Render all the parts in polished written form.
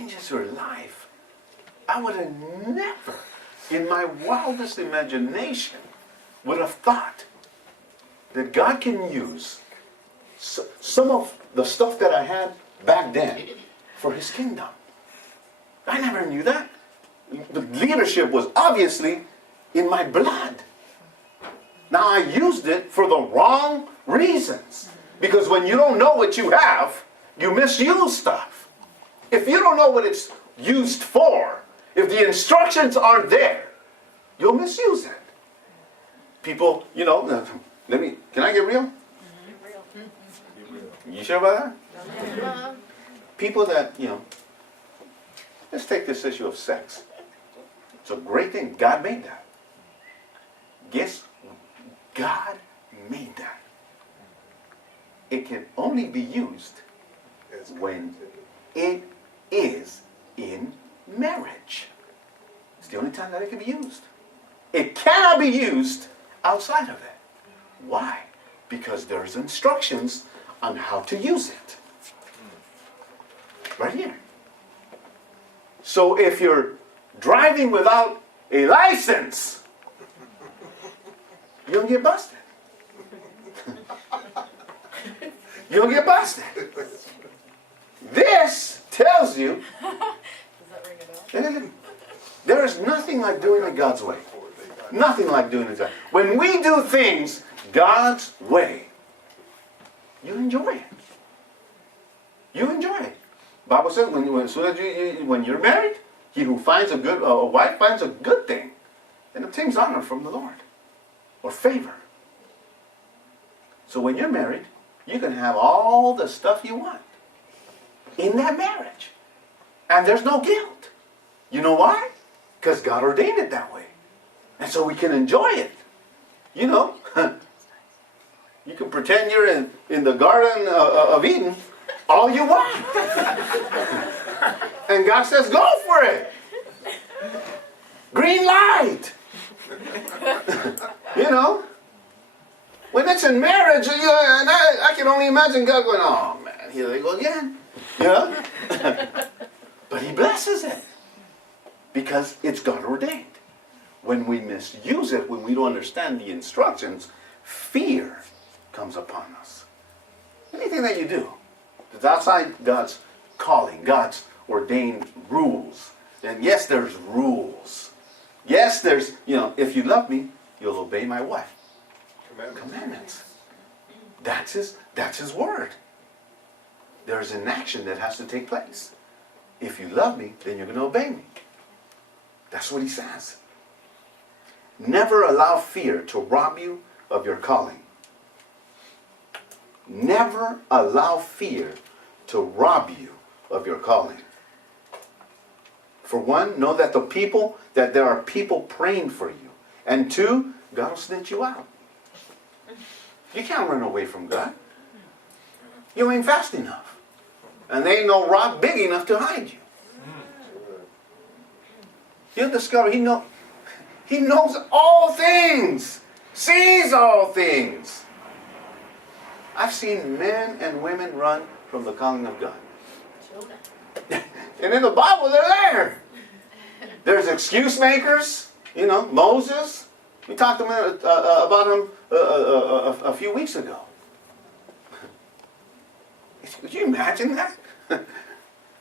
changes your life. I would have never, in my wildest imagination, would have thought that God can use some of the stuff that I had back then for His kingdom. I never knew that. The leadership was obviously in my blood. Now I used it for the wrong reasons. Because when you don't know what you have, you misuse stuff. If you don't know what it's used for, if the instructions aren't there, you'll misuse it. People, can I get real? You sure about that? People that, let's take this issue of sex. It's a great thing. God made that. Guess God made that. It can only be used when it is in marriage. It's the only time that it can be used. It cannot be used outside of it. Why? Because there's instructions on how to use it. Right here. So if you're driving without a license, you'll get busted. You'll get busted. This tells you there is nothing like doing it God's way. Nothing like doing it God's way. When we do things God's way, you enjoy it. You enjoy it. The Bible says when you're married, he who finds a wife finds a good thing and obtains honor from the Lord or favor. So when you're married, you can have all the stuff you want in that marriage. And there's no guilt. You know why? Because God ordained it that way. And so we can enjoy it. You can pretend you're in the Garden of Eden all you want. And God says, go for it. Green light. When it's in marriage, and I can only imagine God going, oh man, here they go again. But He blesses it because it's God ordained. When we misuse it, when we don't understand the instructions, fear comes upon us. Anything that you do that's outside God's calling, God's ordained rules. And yes, there's rules. Yes, there's, if you love me, you'll obey my what? Commandments. That's his word. There's an action that has to take place. If you love me, then you're going to obey me. That's what He says. Never allow fear to rob you of your calling. Never allow fear to rob you of your calling. For one, know that there are people praying for you. And two, God will snitch you out. You can't run away from God. You ain't fast enough. And there ain't no rock big enough to hide you. You'll discover He knows all things. Sees all things. I've seen men and women run from the calling of God. And in the Bible, they're there. There's excuse makers. Moses. We talked about him a few weeks ago. Could you imagine that?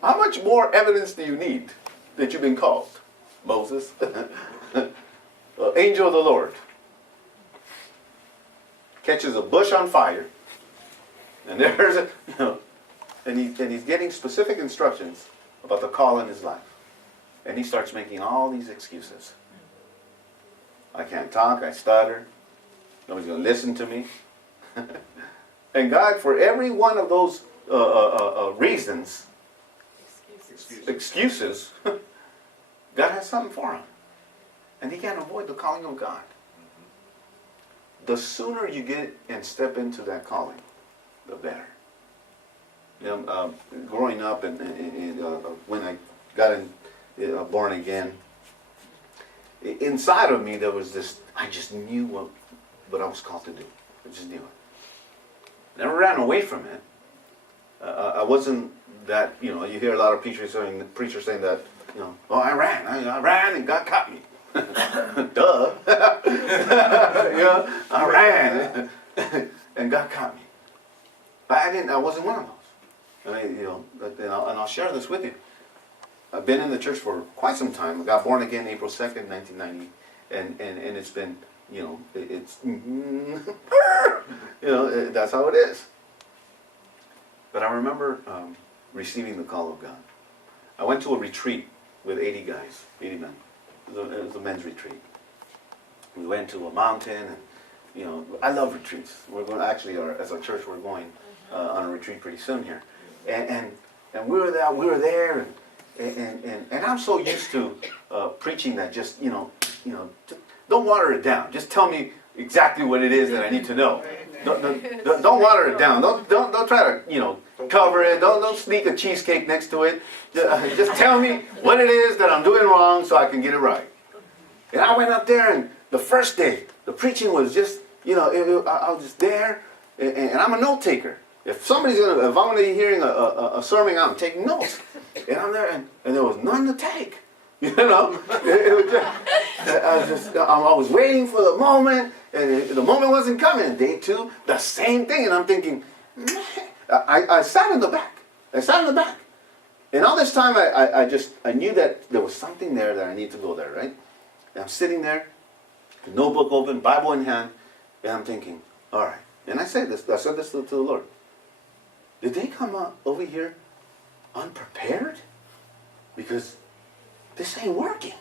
How much more evidence do you need that you've been called? Moses. Angel of the Lord. Catches a bush on fire. And there's and he's getting specific instructions about the call in his life. And he starts making all these excuses. I can't talk, I stutter. Nobody's going to listen to me. And God, for every one of those reasons, excuses, God has something for him. And he can't avoid the calling of God. The sooner you get and step into that calling, the better. Growing up and when I got born again, inside of me there was this, I just knew what I was called to do. I just knew it. Never ran away from it. I wasn't that, you know, you hear a lot of preachers saying that, you know, oh, I ran and God caught me. Duh. You know, I ran and God caught me. I wasn't one of those. I mean, you know, and I'll share this with you. I've been in the church for quite some time. I got born again April 2nd, 1990. And it's been, you know, it's, you know, that's how it is. But I remember receiving the call of God. I went to a retreat with 80 guys, 80 men. It was a men's retreat. We went to a mountain, and, you know, I love retreats. We're going, actually, as a church, we're going on a retreat pretty soon here. And we were there, and I'm so used to preaching that just, you know, don't water it down. Just tell me exactly what it is that I need to know. Don't water it down. Don't try to, you know, cover it. Don't sneak a cheesecake next to it. Just tell me what it is that I'm doing wrong so I can get it right. And I went up there, and the first day, the preaching was just, you know, I was just there, and I'm a note taker. If I'm going to be hearing a sermon, I'm taking notes. And I'm there, and there was none to take. You know, I was waiting for the moment, and the moment wasn't coming. Day two, the same thing, and I'm thinking, I sat in the back. And all this time, I knew that there was something there that I need to go there, right? And I'm sitting there, notebook open, Bible in hand, and I'm thinking, all right. And I said this to the Lord. Did they come up over here unprepared? Because this ain't working.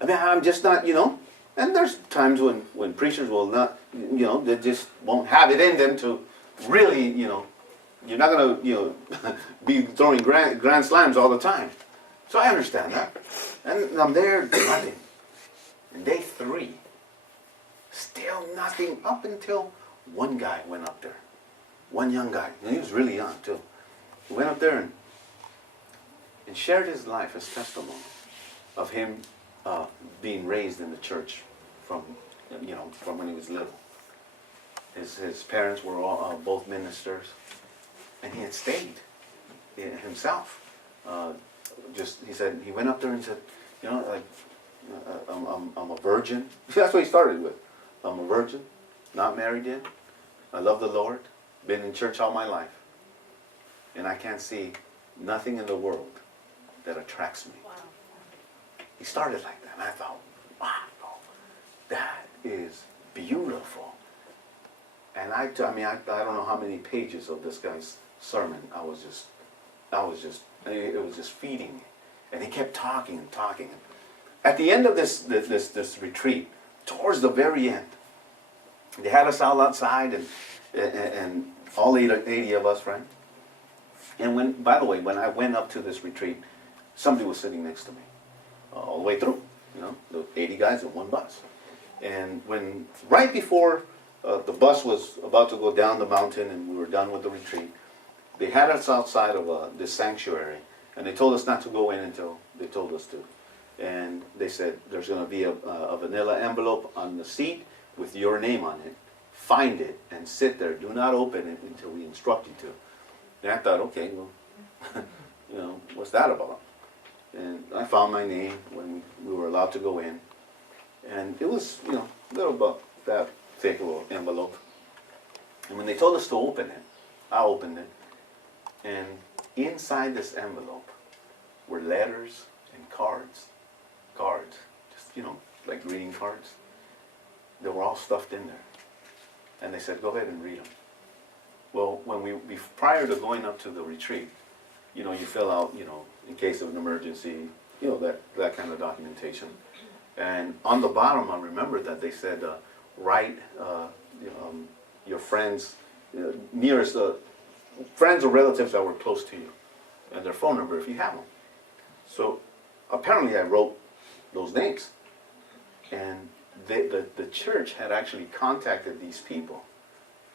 I mean, I'm just not, you know. And there's times when preachers will not, you know, they just won't have it in them to really, you know, you're not going to, you know, be throwing grand slams all the time. So I understand that. And I'm there, nothing. And day three, still nothing up until one guy went up there. One young guy. And he was really young, too. He went up there and shared his life, his testimony of him being raised in the church from when he was little. His parents were all, both ministers, and he had stayed himself. He said he went up there and said, you know, like, I'm a virgin. That's what he started with. I'm a virgin, not married yet. I love the Lord. Been in church all my life, and I can't see nothing in the world that attracts me. Wow. He started like that, and I thought, wow, that is beautiful. And I don't know how many pages of this guy's sermon it was just feeding me. And he kept talking and talking. At the end of this retreat, towards the very end, they had us all outside, and all 80 of us, right? And by the way, when I went up to this retreat, somebody was sitting next to me all the way through. You know, the 80 guys in one bus. And right before the bus was about to go down the mountain and we were done with the retreat, they had us outside of this sanctuary, and they told us not to go in until they told us to. And they said there's going to be a vanilla envelope on the seat with your name on it. Find it and sit there. Do not open it until we instruct you to. And I thought, okay, well, you know, what's that about? And I found my name when we were allowed to go in. And it was, you know, a little about that thick little envelope. And when they told us to open it, I opened it. And inside this envelope were letters and cards. Cards. Just, you know, like greeting cards. They were all stuffed in there. And they said, go ahead and read them. Well, prior to going up to the retreat, you know, you fill out, you know, in case of an emergency, you know, that kind of documentation. And on the bottom, I remember that they said, write your friends, nearest friends or relatives that were close to you, and their phone number if you have them. So apparently I wrote those names. And the church had actually contacted these people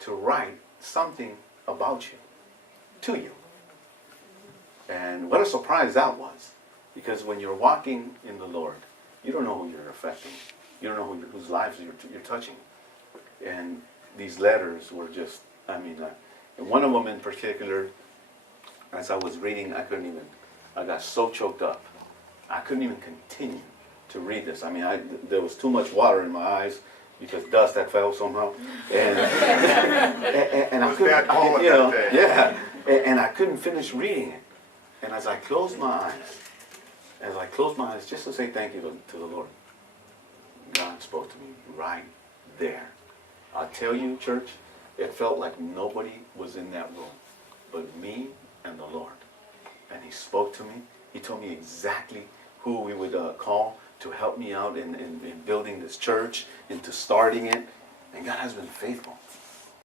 to write something about you, to you. And what a surprise that was. Because when you're walking in the Lord, you don't know who you're affecting. You don't know whose lives you're touching. And these letters were just, and one of them in particular, as I was reading, I got so choked up. I couldn't even continue to read this. I mean, there was too much water in my eyes because dust had fell somehow. And I couldn't, you know, yeah. And I couldn't finish reading it. And as I closed my eyes, just to say thank you to the Lord, God spoke to me right there. I tell you, church, it felt like nobody was in that room but me and the Lord. And he spoke to me. He told me exactly who we would call to help me out in building this church, into starting it. And God has been faithful.